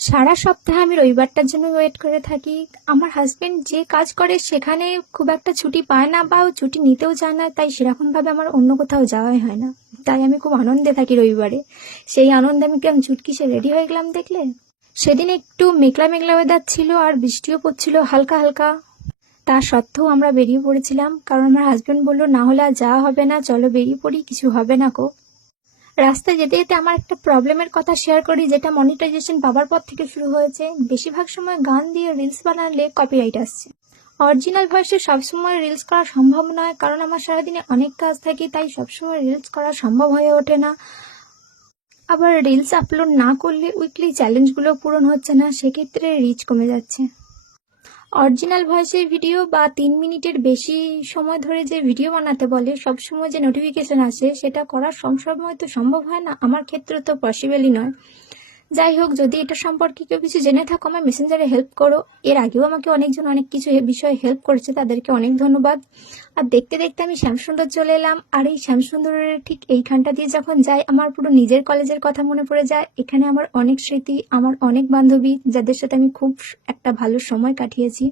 সারা সপ্তাহে আমি রবিবারটার জন্য ওয়েট করে থাকি। আমার হাজবেন্ড যে কাজ করে সেখানে খুব একটা ছুটি পায় না বা ও ছুটি নিতেও চায় না, তাই সেরকমভাবে আমার অন্য কোথাও যাওয়াই হয় না। তাই আমি খুব আনন্দে থাকি রবিবারে। সেই আনন্দে আমি কেমন চুটকিসে রেডি হয়ে গেলাম দেখলে। সেদিন একটু মেঘলা মেঘলা ওয়েদার ছিল আর বৃষ্টিও পড়ছিল হালকা হালকা। তা সত্ত্বেও আমরা বেরিয়ে পড়েছিলাম, কারণ আমার হাজবেন্ড বললো না হলে আর যাওয়া হবে না, চলো বেরিয়ে পড়ি, কিছু হবে না কো। রাস্তায় যেতে যেতে আমার একটা প্রবলেমের কথা শেয়ার করি, যেটা মনিটাইজেশন পাওয়ার পর থেকে শুরু হয়েছে। বেশিরভাগ সময় গান দিয়ে রিলস বানালে কপিরাইট আসছে। অরিজিনাল ভয়েসে সবসময় রিলস করা সম্ভব নয়, কারণ আমার সারাদিনে অনেক কাজ থাকে, তাই সবসময় রিলস করা সম্ভব হয়ে ওঠে না। আবার রিলস আপলোড না করলে উইকলি চ্যালেঞ্জগুলো পূরণ হচ্ছে না, সেক্ষেত্রে রিচ কমে যাচ্ছে। অরিজিনাল ভয়েসের ভিডিও বা 3 মিনিটের বেশি সময় ধরে যে ভিডিও বানাতে বলে, সবসময় যে নোটিফিকেশন আসে সেটা করার সবসময় তো সম্ভব হয় না, আমার ক্ষেত্রে তো পসিবলই নয়। যাই হোক, যদি এটা সম্পর্কে কেউ কিছু জেনে থাকো আমার মেসেঞ্জারে হেল্প করো। এর আগেও আমাকে অনেকজন অনেক কিছু বিষয়ে হেল্প করেছে, তাদেরকে অনেক ধন্যবাদ। আর দেখতে দেখতে আমি শ্যামসুন্দর চলে এলাম, আর এই শ্যামসুন্দরের ঠিক এইখানটা দিয়ে যখন যাই আমার পুরো নিজের কলেজের কথা মনে পড়ে যায়। এখানে আমার অনেক স্মৃতি, আমার অনেক বান্ধবী, যাদের সাথে আমি খুব একটা ভালো সময় কাটিয়েছি।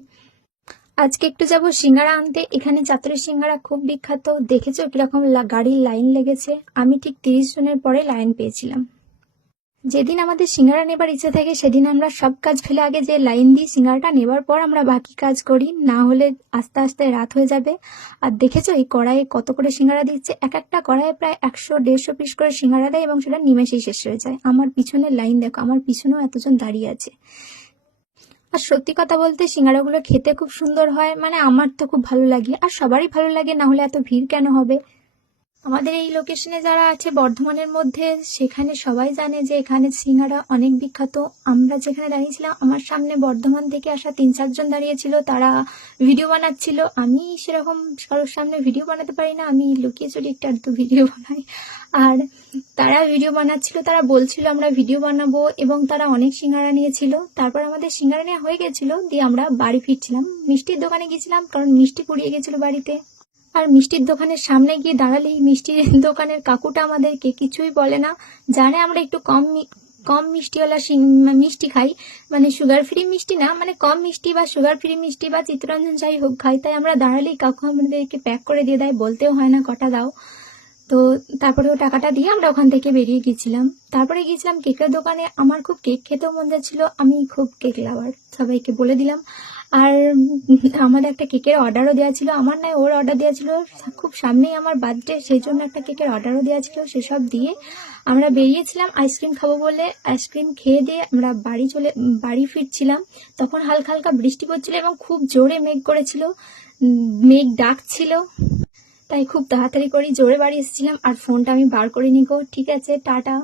আজকে একটু যাব সিঙ্গারা আনতে। এখানে চাতুরের সিঙ্গারা খুব বিখ্যাত, দেখেছো কিরকম গাড়ির লাইন লেগেছে। আমি ঠিক 30 জনের পরে লাইন পেয়েছিলাম। যেদিন আমাদের সিঙ্গারা নেবার ইচ্ছে থাকে সেদিন আমরা সব কাজ ফেলে আগে যে লাইন দিই, সিঙ্গারাটা নেবার পর আমরা বাকি কাজ করি, না হলে আস্তে আস্তে রাত হয়ে যাবে। আর দেখেছো এই কড়াইয়ে কত করে সিঙ্গারা দিচ্ছে, এক একটা কড়াইয়ে প্রায় 100-150 পিস করে সিঙ্গারা দেয় এবং সেটা নিমেষেই শেষ হয়ে যায়। আমার পিছনের লাইন দেখো, আমার পিছনেও এতজন দাঁড়িয়ে আছে। আর সত্যি কথা বলতে সিঙ্গারাগুলো খেতে খুব সুন্দর হয়, মানে আমার তো খুব ভালো লাগে, আর সবারই ভালো লাগে, না হলে এত ভিড় কেন হবে। আমাদের এই লোকেশনে যারা আছে বর্ধমানের মধ্যে, সেখানে সবাই জানে যে এখানে সিঙ্গারা অনেক বিখ্যাত। আমরা যেখানে দাঁড়িয়েছিলাম আমার সামনে বর্ধমান থেকে আসা 3-4 জন দাঁড়িয়েছিল, তারা ভিডিও বানাচ্ছিল। আমি সেরকম কারোর সামনে ভিডিও বানাতে পারি না, আমি লুকিয়ে চুরি একটা আধটু ভিডিও বানাই। আর তারা ভিডিও বানাচ্ছিল, তারা বলছিল আমরা ভিডিও বানাবো, এবং তারা অনেক সিঙ্গারা নিয়েছিল। তারপর আমাদের সিঙ্গারা নেওয়া হয়ে গেছিল, দিয়ে আমরা বাড়ি ফিরছিলাম। মিষ্টির দোকানে গেছিলাম, কারণ মিষ্টি পুড়িয়ে গেছিল বাড়িতে। আর মিষ্টির দোকানের সামনে গিয়ে দাঁড়ালেই মিষ্টির দোকানের কাকুটা আমাদেরকে কিছুই বলে না, জানে আমরা একটু কম মিষ্টিওয়ালা মিষ্টি খাই, মানে সুগার ফ্রি মিষ্টি না, মানে কম মিষ্টি বা সুগার ফ্রি মিষ্টি বা চিত্তরঞ্জন যাই হোক খাই, তাই আমরা দাঁড়ালেই কাকু আমাদেরকে প্যাক করে দিয়ে দেয়, বলতেও হয় না কটা দাও। তো তারপরে ও টাকাটা দিয়ে আমরা ওখান থেকে বেরিয়ে গেছিলাম। তারপরে গিয়েছিলাম কেকের দোকানে, আমার খুব কেক খেতেও মন যাচ্ছিল, আমি খুব কেক লাভার, সবাইকে বলে দিলাম। আর আমাদের একটা কেকের অর্ডারও দেওয়া ছিল, আমার নয় ওর অর্ডার দেওয়া ছিল, খুব সামনেই আমার বার্থডে, সেই জন্য একটা কেকের অর্ডারও দেওয়া ছিল। সেসব দিয়ে আমরা বেরিয়েছিলাম আইসক্রিম খাবো বলে। আইসক্রিম খেয়ে দিয়ে আমরা বাড়ি ফিরছিলাম, তখন হালকা হালকা বৃষ্টি পড়ছিল এবং খুব জোরে মেঘ করেছিল, মেঘ ডাকছিল। তাই খুব তাড়াতাড়ি করে জোরে বাড়ি এসেছিলাম, আর ফোনটা আমি বার করে নিবো। ঠিক আছে, টাটা।